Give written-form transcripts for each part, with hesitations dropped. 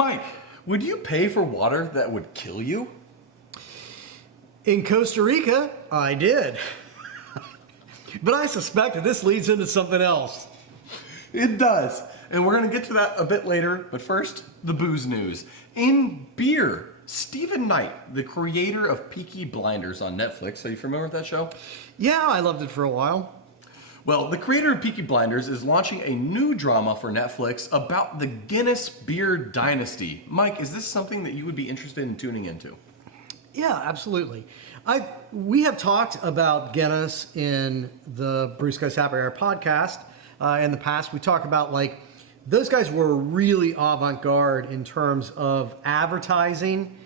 Mike, would you pay for water that would kill you? In Costa Rica, I did. But I suspect that this leads into something else. It does. And we're going to get to that a bit later. But first, the booze news. In beer, Stephen Knight, the creator of Peaky Blinders on Netflix. Are you familiar with that show? Yeah, I loved it for a while. Well, the creator of Peaky Blinders is launching a new drama for Netflix about the Guinness Beer Dynasty. Mike, is this something that you would be interested in tuning into? Yeah, absolutely. We have talked about Guinness in the Bruce Guys Happy Hour podcast in the past. We talk about like those guys were really avant-garde in terms of advertising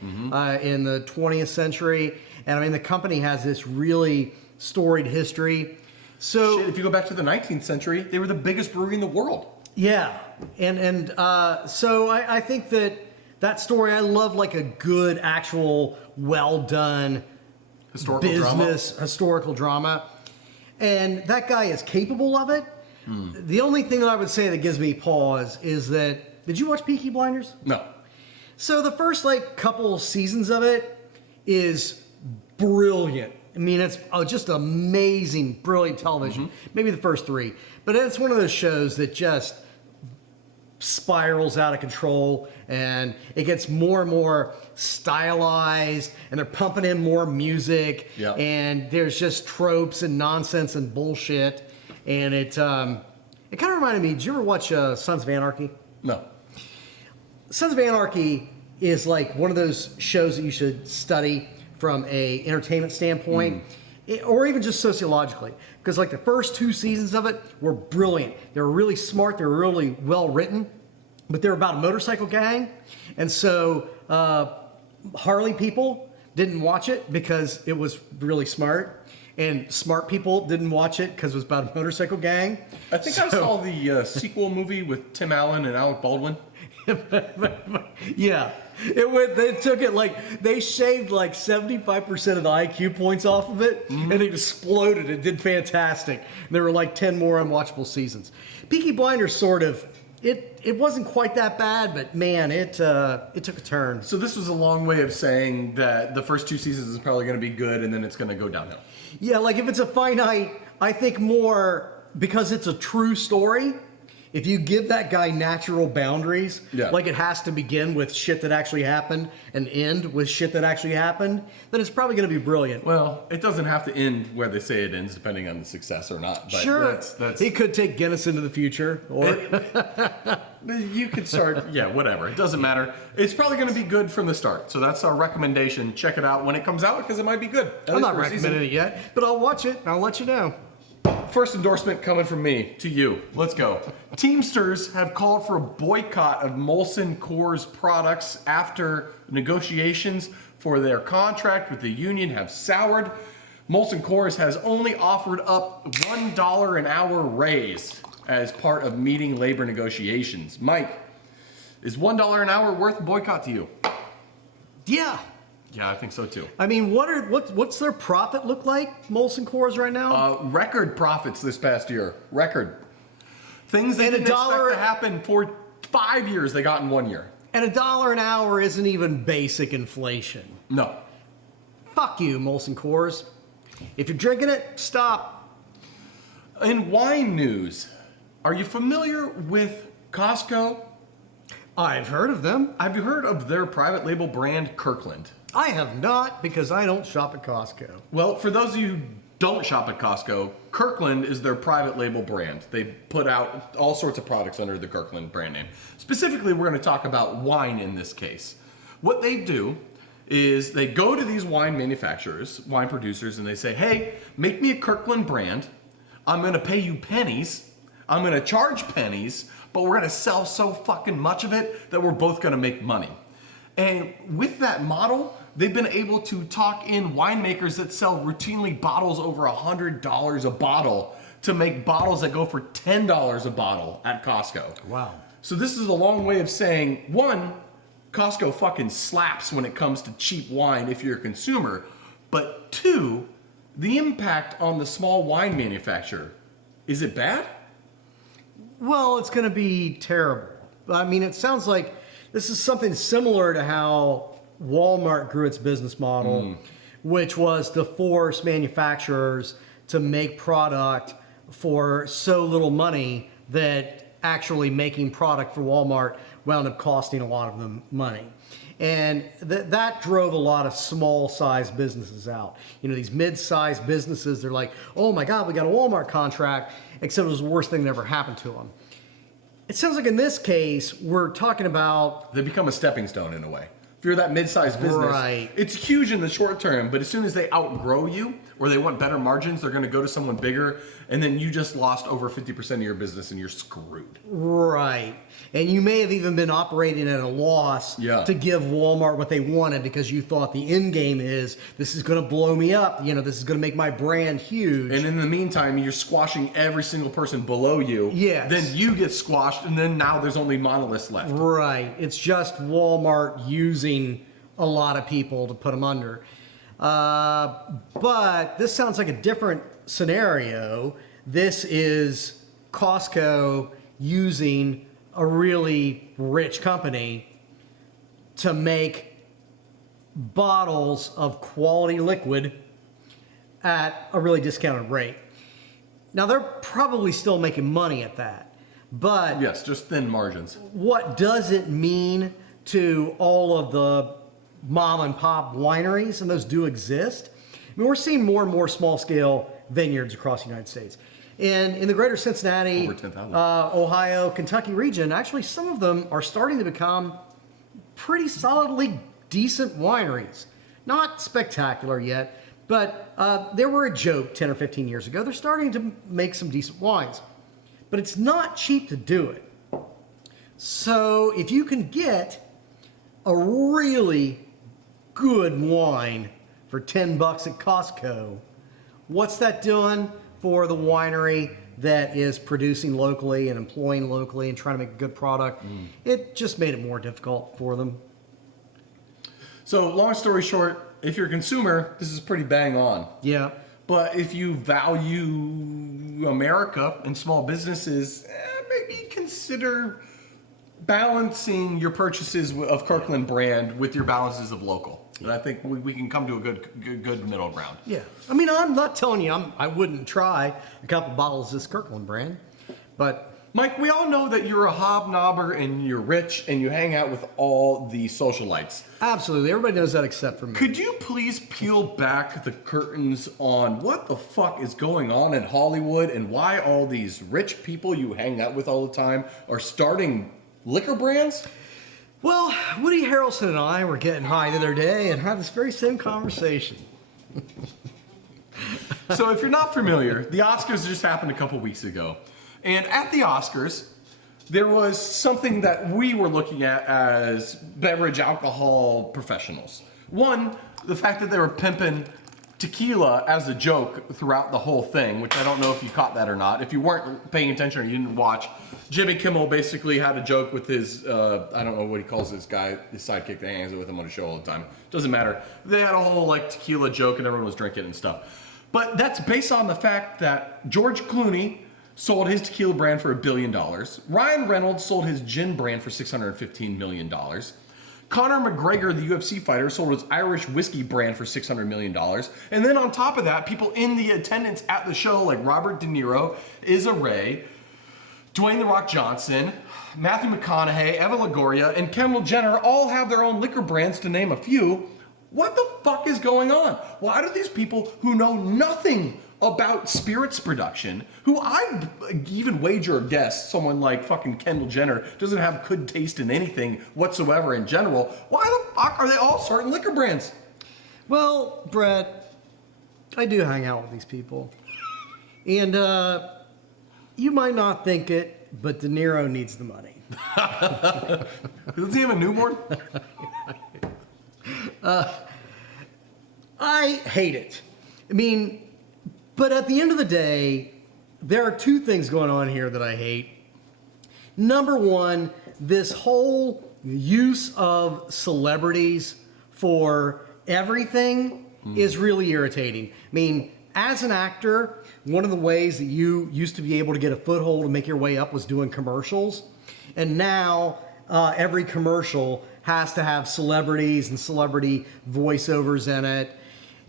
in the 20th century, and I mean the company has this really storied history. So if you go back to the 19th century, they were the biggest brewery in the world. Yeah, and so I think that story, I love like a good, actual, well done historical drama, and that guy is capable of it. The only thing that I would say that gives me pause is that, did you watch Peaky Blinders? No. So the first like couple seasons of it is brilliant. I mean, it's just amazing, brilliant television. Maybe the first three. But it's one of those shows that just spirals out of control, and it gets more and more stylized, and they're pumping in more music, and there's just tropes and nonsense and bullshit. And it kind of reminded me, did you ever watch Sons of Anarchy? No. Sons of Anarchy is like one of those shows that you should study from a entertainment standpoint, or even just sociologically, because like the first two seasons of it were brilliant. They were really smart. They were really well written, but they were about a motorcycle gang, and so Harley people didn't watch it because it was really smart, and smart people didn't watch it because it was about a motorcycle gang. I think I saw the sequel movie with Tim Allen and Alec Baldwin. Yeah. They took it like, they shaved like 75% of the IQ points off of it, and it exploded. It did fantastic. There were like 10 more unwatchable seasons. Peaky Blinders sort of, it wasn't quite that bad, but man, it took a turn. So this was a long way of saying that the first two seasons is probably going to be good, and then it's going to go downhill. Yeah, like if it's a finite, I think more, because it's a true story, if you give that guy natural boundaries, like it has to begin with shit that actually happened and end with shit that actually happened, then it's probably going to be brilliant. Well, it doesn't have to end where they say it ends, depending on the success or not. But sure, he could take Guinness into the future, or you could start. Yeah, whatever. It doesn't matter. It's probably going to be good from the start. So that's our recommendation. Check it out when it comes out because it might be good. I'm not recommending it yet, but I'll watch it and I'll let you know. First endorsement coming from me to you. Let's go. Teamsters have called for a boycott of Molson Coors products after negotiations for their contract with the union have soured. Molson Coors has only offered up $1 an hour raise as part of meeting labor negotiations. Mike, is $1 an hour worth a boycott to you? Yeah. Yeah, I think so too. I mean, what's their profit look like, Molson Coors, right now? Record profits this past year. Record. Things they didn't expect to happen for 5 years, they got in 1 year. And $1 an hour isn't even basic inflation. No. Fuck you, Molson Coors. If you're drinking it, stop. In wine news, are you familiar with Costco? I've heard of them. Have you heard of their private label brand, Kirkland? I have not, because I don't shop at Costco. Well, for those of you who don't shop at Costco, Kirkland is their private label brand. They put out all sorts of products under the Kirkland brand name. Specifically, we're going to talk about wine in this case. What they do is they go to these wine manufacturers, wine producers, and they say, hey, make me a Kirkland brand. I'm going to pay you pennies. I'm going to charge pennies, but we're going to sell so fucking much of it that we're both going to make money. And with that model, they've been able to talk in winemakers that sell routinely bottles over $100 a bottle to make bottles that go for $10 a bottle at Costco. Wow. So this is a long way of saying, one, Costco fucking slaps when it comes to cheap wine if you're a consumer, but two, the impact on the small wine manufacturer. Is it bad? Well, it's going to be terrible. I mean, it sounds like This is something similar to how Walmart grew its business model, which was to force manufacturers to make product for so little money that actually making product for Walmart wound up costing a lot of them money. And that drove a lot of small-sized businesses out. You know, these mid-sized businesses, they're like, oh my God, we got a Walmart contract, except it was the worst thing that ever happened to them. It sounds like in this case, we're talking about... They become a stepping stone in a way. If you're that mid-sized business, Right. it's huge in the short term, but as soon as they outgrow you or they want better margins, they're going to go to someone bigger, and then you just lost over 50% of your business and you're screwed. Right. And you may have even been operating at a loss to give Walmart what they wanted because you thought the end game is, this is going to blow me up. You know, this is going to make my brand huge. And in the meantime, you're squashing every single person below you. Yes. Then you get squashed, and then now there's only monoliths left. Right. It's just Walmart using a lot of people to put them under. But this sounds like a different scenario. This is Costco using a really rich company to make bottles of quality liquid at a really discounted rate. Now, they're probably still making money at that, but... Yes, just thin margins. What does it mean to all of the mom and pop wineries, and those do exist? I mean, we're seeing more and more small scale vineyards across the United States. And in the greater Cincinnati, Over 10,000. Ohio, Kentucky region, actually some of them are starting to become pretty solidly decent wineries. Not spectacular yet, but they were a joke 10 or 15 years ago. They're starting to make some decent wines. But it's not cheap to do it. So if you can get a really good wine for $10 at Costco, what's that doing for the winery that is producing locally and employing locally and trying to make a good product? It just made it more difficult for them. So, long story short, if you're a consumer, this is pretty bang on. Yeah. But if you value America and small businesses, maybe consider balancing your purchases of Kirkland brand with your balances of local. And I think we can come to a good middle ground. Yeah. I mean, I'm not telling you I wouldn't try a couple bottles of this Kirkland brand, but... Mike, we all know that you're a hobnobber and you're rich and you hang out with all the socialites. Absolutely. Everybody knows that except for me. Could you please peel back the curtains on what the fuck is going on in Hollywood and why all these rich people you hang out with all the time are starting liquor brands? Well, Woody Harrelson and I were getting high the other day and had this very same conversation. So if you're not familiar, the Oscars just happened a couple weeks ago. And at the Oscars, there was something that we were looking at as beverage alcohol professionals. One, the fact that they were pimping tequila as a joke throughout the whole thing, which I don't know if you caught that or not. If you weren't paying attention or you didn't watch, Jimmy Kimmel basically had a joke with his, I don't know what he calls this guy, his sidekick that hangs with him on the show all the time. Doesn't matter. They had a whole like tequila joke and everyone was drinking and stuff. But that's based on the fact that George Clooney sold his tequila brand for $1 billion. Ryan Reynolds sold his gin brand for $615 million. Conor McGregor, the UFC fighter, sold his Irish whiskey brand for $600 million. And then on top of that, people in the attendance at the show like Robert De Niro, Issa Rae, Dwayne The Rock Johnson, Matthew McConaughey, Eva Longoria, and Kendall Jenner all have their own liquor brands, to name a few. What the fuck is going on? Why do these people who know nothing about spirits production, who I even wager a guess, someone like fucking Kendall Jenner doesn't have good taste in anything whatsoever in general, why the fuck are they all starting liquor brands? Well, Brett, I do hang out with these people. And you might not think it, but De Niro needs the money. Does he have a newborn? I hate it. I mean, but at the end of the day, there are two things going on here that I hate. Number one, this whole use of celebrities for everything is really irritating. I mean, as an actor, one of the ways that you used to be able to get a foothold and make your way up was doing commercials. And now every commercial has to have celebrities and celebrity voiceovers in it.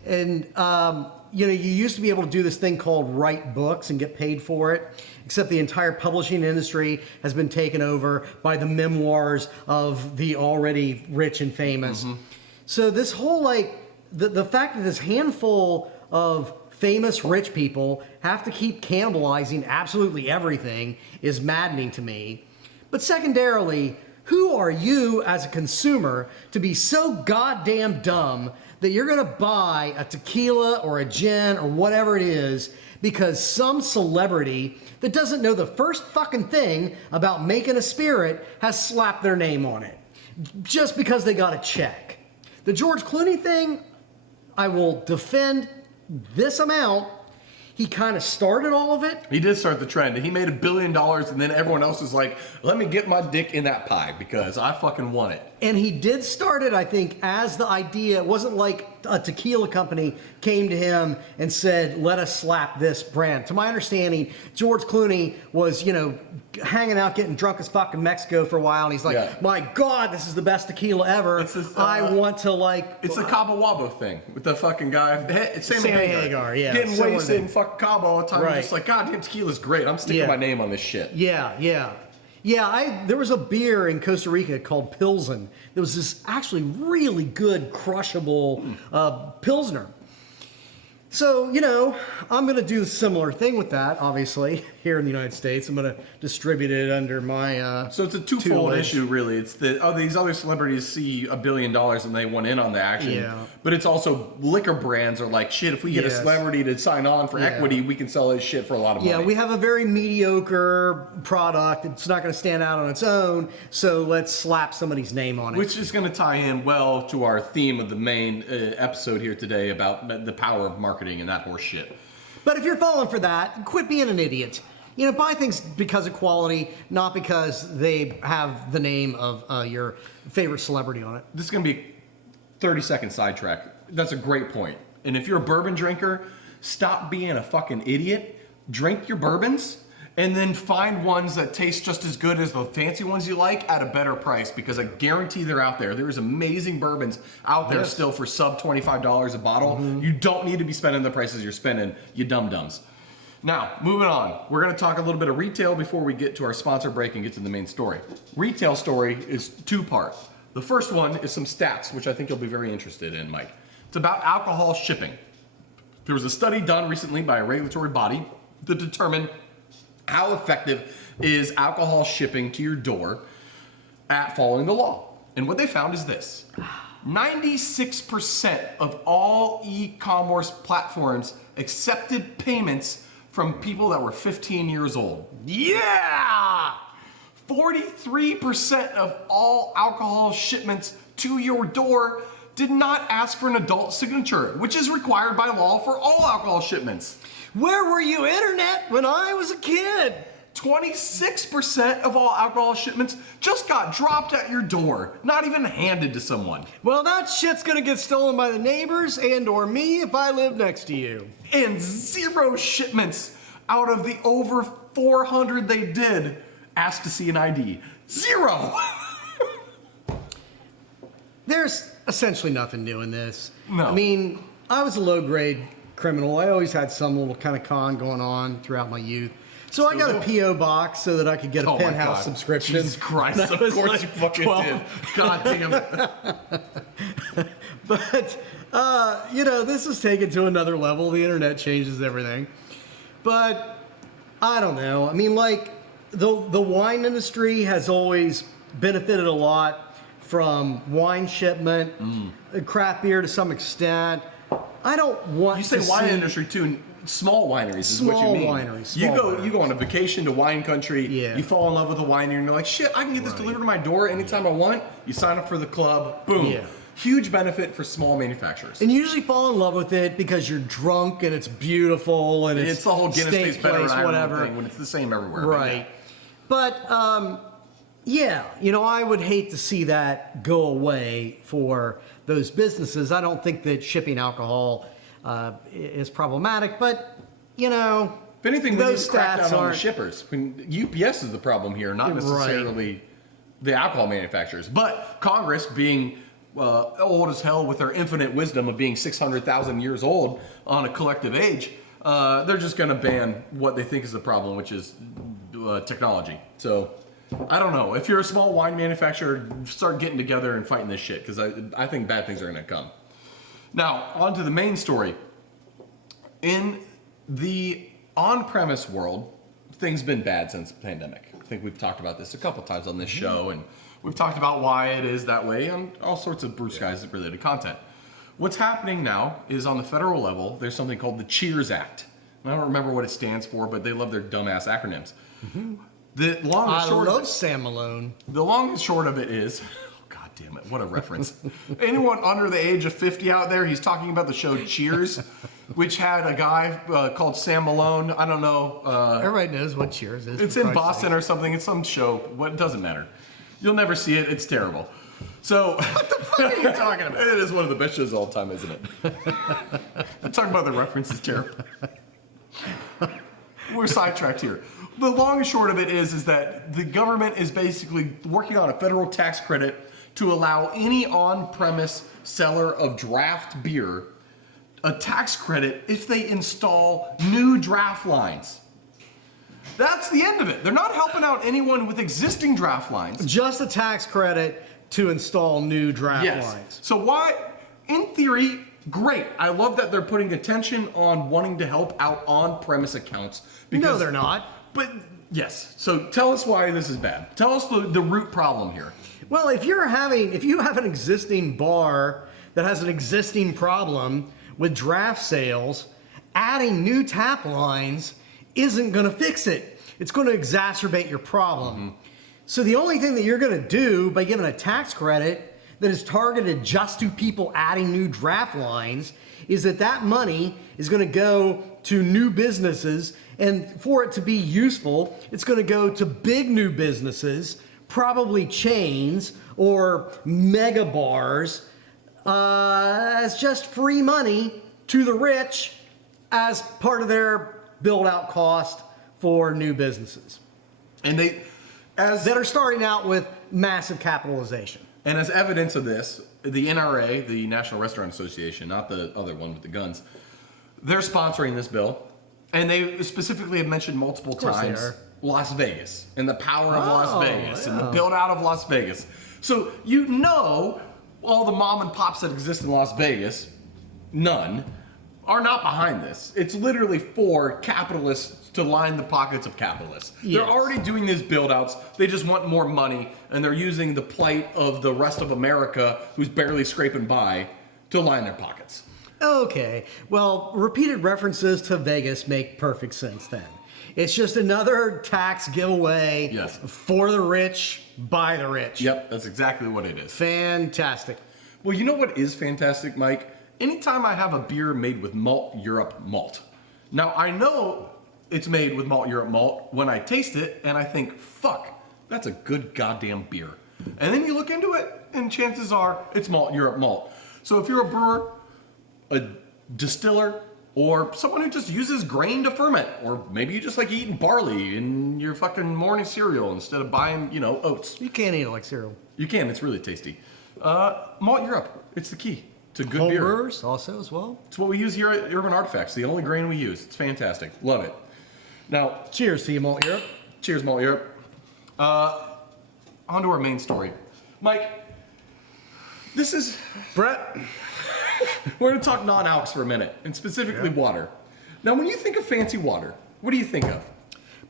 And, you used to be able to do this thing called write books and get paid for it, except the entire publishing industry has been taken over by the memoirs of the already rich and famous. So this whole, the fact that this handful of famous rich people have to keep cannibalizing absolutely everything is maddening to me. But secondarily, who are you as a consumer to be so goddamn dumb that you're going to buy a tequila or a gin or whatever it is because some celebrity that doesn't know the first fucking thing about making a spirit has slapped their name on it just because they got a check? The George Clooney thing, I will defend this amount. He kind of started all of it. He did start the trend. He made $1 billion, and then everyone else was like, let me get my dick in that pie because I fucking want it. And he did start it, I think, as the idea. It wasn't like a tequila company came to him and said, let us slap this brand. To my understanding, George Clooney was, hanging out, getting drunk as fuck in Mexico for a while. And he's like, my God, this is the best tequila ever. I want to It's the Cabo Wabo thing with the fucking guy. Sammy Hagar. Yeah. Getting wasted in fucking Cabo all the time. Right. Just like, God damn, tequila's great. I'm sticking my name on this shit. Yeah. There was a beer in Costa Rica called Pilsen. There was this actually really good crushable Pilsner. So, I'm going to do a similar thing with that, obviously, here in the United States. I'm going to distribute it under my So it's a twofold issue, really. It's that these other celebrities see $1 billion and they want in on the action. Yeah. But it's also liquor brands are like, shit, if we get a celebrity to sign on for equity, we can sell his shit for a lot of money. Yeah, we have a very mediocre product. It's not going to stand out on its own, so let's slap somebody's name on it. Which is going to tie in well to our theme of the main episode here today about the power of marketing and that horse shit. But if you're falling for that, quit being an idiot. Buy things because of quality, not because they have the name of your favorite celebrity on it. This is going to be a 30-second sidetrack. That's a great point. And if you're a bourbon drinker, stop being a fucking idiot. Drink your bourbons and then find ones that taste just as good as the fancy ones you like at a better price, because I guarantee they're out there. There's amazing bourbons out there still for sub $25 a bottle. You don't need to be spending the prices you're spending, you dum-dums. Now, moving on. We're going to talk a little bit of retail before we get to our sponsor break and get to the main story. Retail story is two-part. The first one is some stats, which I think you'll be very interested in, Mike. It's about alcohol shipping. There was a study done recently by a regulatory body to determine how effective is alcohol shipping to your door at following the law. And what they found is this. 96% of all e-commerce platforms accepted payments from people that were 15 years old. Yeah! 43% of all alcohol shipments to your door did not ask for an adult signature, which is required by law for all alcohol shipments. Where were you, Internet, when I was a kid? 26% of all alcohol shipments just got dropped at your door, not even handed to someone. Well, that shit's gonna get stolen by the neighbors and or me if I live next to you. And 0 shipments out of the over 400 they did asked to see an ID. 0! There's essentially nothing new in this. No. I mean, I was a low-grade criminal. I always had some little kind of con going on throughout my youth. So I got a P.O. box so that I could get a penthouse subscription. Jesus Christ, of course you fucking 12. Did. God damn it. But, this is taken to another level. The internet changes everything. But, I don't know. I mean, the wine industry has always benefited a lot from wine shipment, craft beer to some extent. I don't want to You say wine industry too. Small wineries is what you mean. Wineries. You go on a vacation to wine country. Yeah. You fall in love with a winery and you're like, shit, I can get this delivered to my door anytime I want. You sign up for the club. Boom. Yeah. Huge benefit for small manufacturers. And you usually fall in love with it because you're drunk and it's beautiful and it's the whole Guinness tastes better in whatever thing when it's the same everywhere. Right. But I would hate to see that go away for those businesses. I don't think that shipping alcohol is problematic, but if anything, those stats stats on aren't the shippers. When UPS is the problem here, not necessarily the alcohol manufacturers. But Congress, being old as hell with their infinite wisdom of being 600,000 years old on a collective age, they're just going to ban what they think is the problem, which is technology. So I don't know. If you're a small wine manufacturer, start getting together and fighting this shit, because I think bad things are going to come. Now, on to the main story. In the on-premise world, things been bad since the pandemic. I think we've talked about this a couple times on this show, and we've talked about why it is that way on all sorts of Blue Skies related content. What's happening now is on the federal level, there's something called the Cheers Act. I don't remember what it stands for, but they love their dumbass acronyms. The long and short, I love Sam Malone. The long and short of it is, God damn it, what a reference. Anyone under the age of 50 out there, he's talking about the show Cheers, which had a guy called Sam Malone. I don't know. Everybody knows what Cheers is. It's in Boston or something. It's some show. It doesn't matter. You'll never see it. It's terrible. So, what the fuck are you talking about? It is one of the best shows of all time, isn't it? I'm talking about the reference is terrible. We're sidetracked here. The long and short of it is that the government is basically working on a federal tax credit to allow any on-premise seller of draft beer a tax credit if they install new draft lines. That's the end of it. They're not helping out anyone with existing draft lines. Just a tax credit to install new draft lines. So why, in theory, great. I love that they're putting attention on wanting to help out on-premise accounts. No, they're not. But yes. So tell us why this is bad. Tell us the root problem here. Well, if you have an existing bar that has an existing problem with draft sales, adding new tap lines isn't going to fix it. It's going to exacerbate your problem. So the only thing that you're going to do by giving a tax credit that is targeted just to people adding new draft lines is that money is going to go to new businesses, and for it to be useful, it's going to go to big new businesses, probably chains or mega bars, as just free money to the rich as part of their build-out cost for new businesses. And that are starting out with massive capitalization. And as evidence of this, the NRA, the National Restaurant Association, not the other one with the guns, they're sponsoring this bill. And they specifically have mentioned multiple times Las Vegas and the power of Las Vegas and the build out of Las Vegas. So you know all the mom and pops that exist in Las Vegas, none, are not behind this. It's literally for capitalists to line the pockets of capitalists. Yes. They're already doing these build outs. They just want more money, and they're using the plight of the rest of America who's barely scraping by to line their pockets. Okay, well, repeated references to Vegas make perfect sense then. It's just another tax giveaway for the rich, by the rich. Yep, that's exactly what it is. Fantastic. Well, you know what is fantastic, Mike? Anytime I have a beer made with Malt Europe malt. Now, I know it's made with Malt Europe malt when I taste it, and I think, fuck, that's a good goddamn beer. And then you look into it, and chances are it's Malt Europe malt. So if you're a brewer, a distiller, or someone who just uses grain to ferment, or maybe you just like eating barley in your fucking morning cereal instead of buying, oats. You can't eat it like cereal. You can, it's really tasty. Malt Europe, it's the key to good Home beer. brewers also as well. It's what we use here at Urban Artifacts, the only grain we use. It's fantastic, love it. Now, cheers to you, Malt Europe. Cheers, Malt Europe. On to our main story. Mike, this is... Brett. We're going to talk non-alcs for a minute, and specifically water. Now, when you think of fancy water, what do you think of?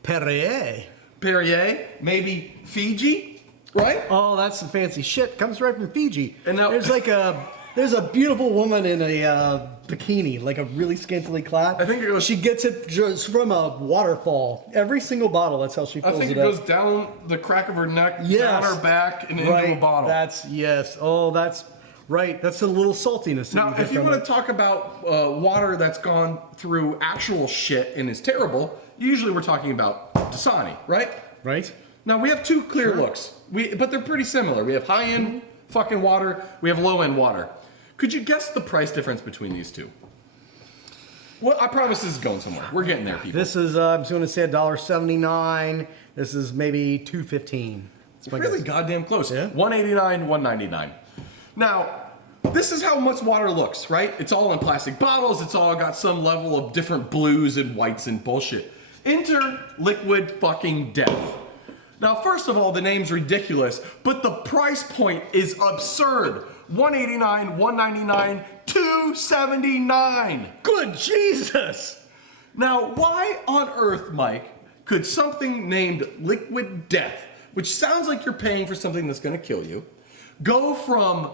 Perrier. Perrier? Maybe Fiji? Right? Oh, that's some fancy shit. Comes right from Fiji. And now, there's a beautiful woman in a bikini, like a really scantily clad. I think it goes... She gets it just from a waterfall. Every single bottle, that's how she fills it up. I think it goes down the crack of her neck, down her back, and into a bottle. That's right. That's a little saltiness. Now, if you want to talk about water that's gone through actual shit and is terrible, usually we're talking about Dasani, right? Right. Now, we have two clear looks, but they're pretty similar. We have high-end fucking water. We have low-end water. Could you guess the price difference between these two? Well, I promise this is going somewhere. We're getting there, people. This is, I'm going to say $1.79. This is maybe $2.15. It's really goddamn close. Yeah. $1.89, $1.99. Now, this is how much water looks, right? It's all in plastic bottles. It's all got some level of different blues and whites and bullshit. Enter liquid fucking death. Now, first of all, the name's ridiculous, but the price point is absurd. $1.89, $1.99, $2.79. Good Jesus! Now, why on earth, Mike, could something named liquid death, which sounds like you're paying for something that's going to kill you, go from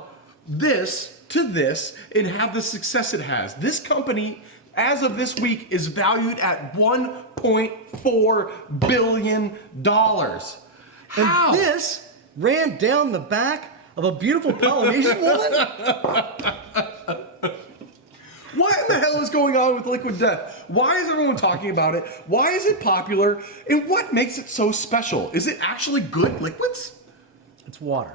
this to this and have the success it has? This company, as of this week, is valued at $1.4 billion. How? And this ran down the back of a beautiful Polynesian woman? What in the hell is going on with liquid death? Why is everyone talking about it? Why is it popular? And what makes it so special? Is it actually good liquids? It's water.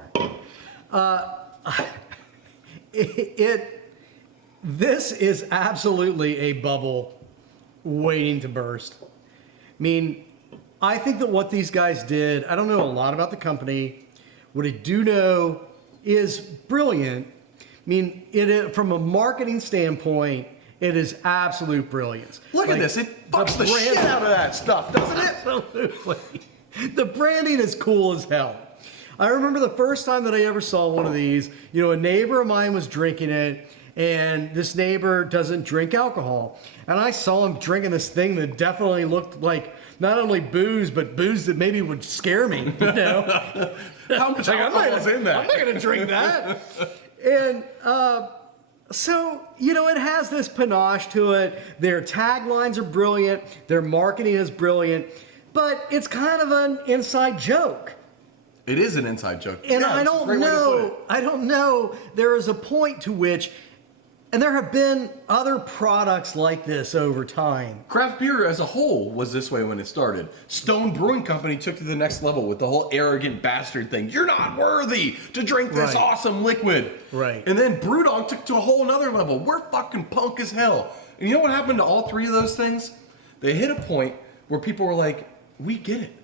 This is absolutely a bubble waiting to burst. I mean, I think that what these guys did, I don't know a lot about the company. What I do know is brilliant. I mean, from a marketing standpoint, it is absolute brilliance. Look at this. It fucks the shit out of that stuff, doesn't it? Absolutely. The branding is cool as hell. I remember the first time that I ever saw one of these, a neighbor of mine was drinking it, and this neighbor doesn't drink alcohol. And I saw him drinking this thing that definitely looked like not only booze, but booze that maybe would scare me, How much alcohol is in that? I'm not going to drink that. And so, it has this panache to it. Their taglines are brilliant. Their marketing is brilliant. But it's kind of an inside joke. It is an inside joke. And I don't know. There is a point to which, and there have been other products like this over time. Craft beer as a whole was this way when it started. Stone Brewing Company took it to the next level with the whole arrogant bastard thing. You're not worthy to drink this awesome liquid. Right. And then Brewdog took it to a whole another level. We're fucking punk as hell. And you know what happened to all three of those things? They hit a point where people were like, we get it.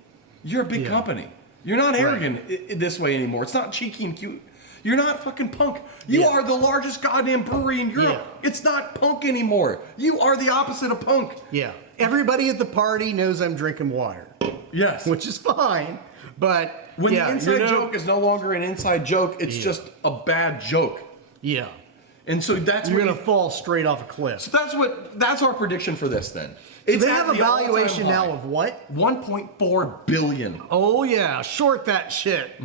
You're a big company. You're not arrogant this way anymore. It's not cheeky and cute. You're not fucking punk. You are the largest goddamn brewery in Europe. Yeah. It's not punk anymore. You are the opposite of punk. Yeah. Everybody at the party knows I'm drinking water. Yes. Which is fine. But when the inside joke is no longer an inside joke, it's just a bad joke. Yeah. And so that's you're going to fall straight off a cliff. So that's our prediction for this then. So they have a valuation now of what? $1.4 billion. Oh yeah, short that shit.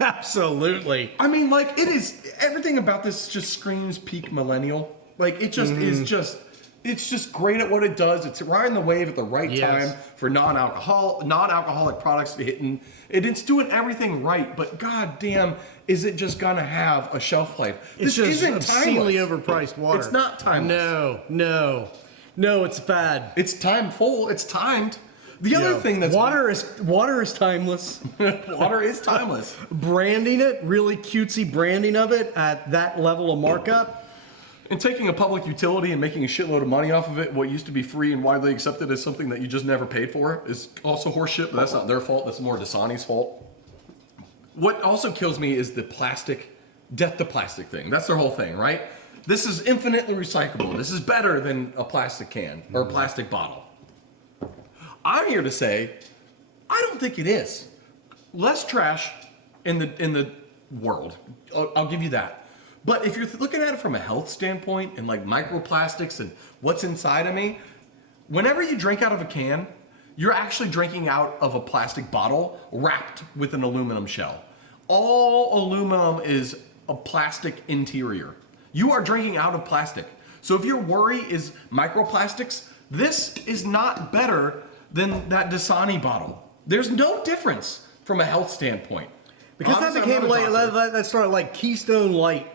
Absolutely. I mean, like, it is, everything about this just screams peak millennial. Like, it just is just, it's just great at what it does. It's riding the wave at the right time for non-alcoholic products to be hitting. It's doing everything right, but goddamn, is it just gonna have a shelf life? It's this just isn't obscenely timeless. overpriced water. It's not timeless. No, it's a fad. It's timeful. It's timed. The other thing that's water is timeless. Water is timeless. Branding it, really cutesy branding of it at that level of markup. And taking a public utility and making a shitload of money off of it, what used to be free and widely accepted as something that you just never paid for, is also horseshit, but that's not their fault. That's more Dasani's fault. What also kills me is the plastic, death to plastic thing. That's their whole thing, right? This is infinitely recyclable. This is better than a plastic can or a plastic bottle. I'm here to say, I don't think it is. Less trash in the world. I'll give you that. But if you're looking at it from a health standpoint and like microplastics and what's inside of me, whenever you drink out of a can, you're actually drinking out of a plastic bottle wrapped with an aluminum shell. All aluminum is a plastic interior. You are drinking out of plastic. So if your worry is microplastics, this is not better than that Dasani bottle. There's no difference from a health standpoint. Because that became like, that started like Keystone Light.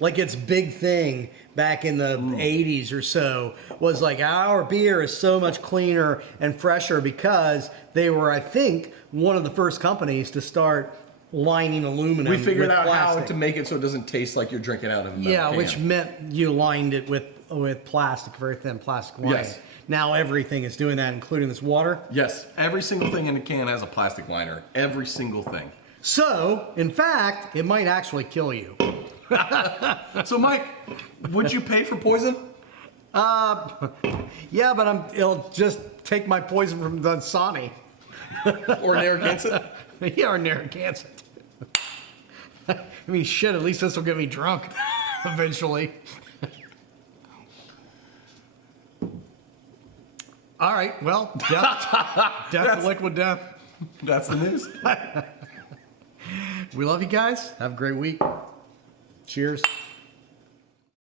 Like its big thing back in the 80s or so was like, our beer is so much cleaner and fresher because they were, I think, one of the first companies to start lining aluminum. We figured out plastic. how to make it so it doesn't taste like you're drinking out of a metal can. which meant you lined it with plastic, very thin plastic lining. Yes. Now everything is doing that, including this water. Yes, every single thing in a can has a plastic liner. Every single thing. So, in fact, it might actually kill you. So, Mike, would you pay for poison? Yeah, but it'll just take my poison from Dunsani. Or Narragansett? Yeah, or Narragansett. I mean, shit, at least this will get me drunk eventually. All right, well, death, liquid death. That's the news. We love you guys. Have a great week. Cheers.